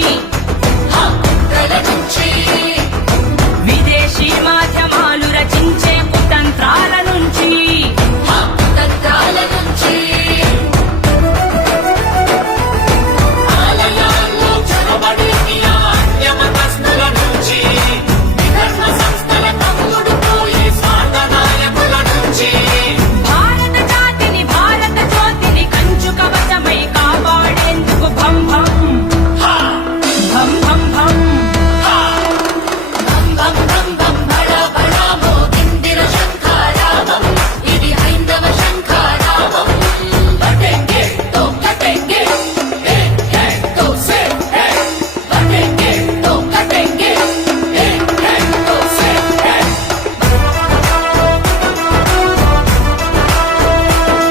Three.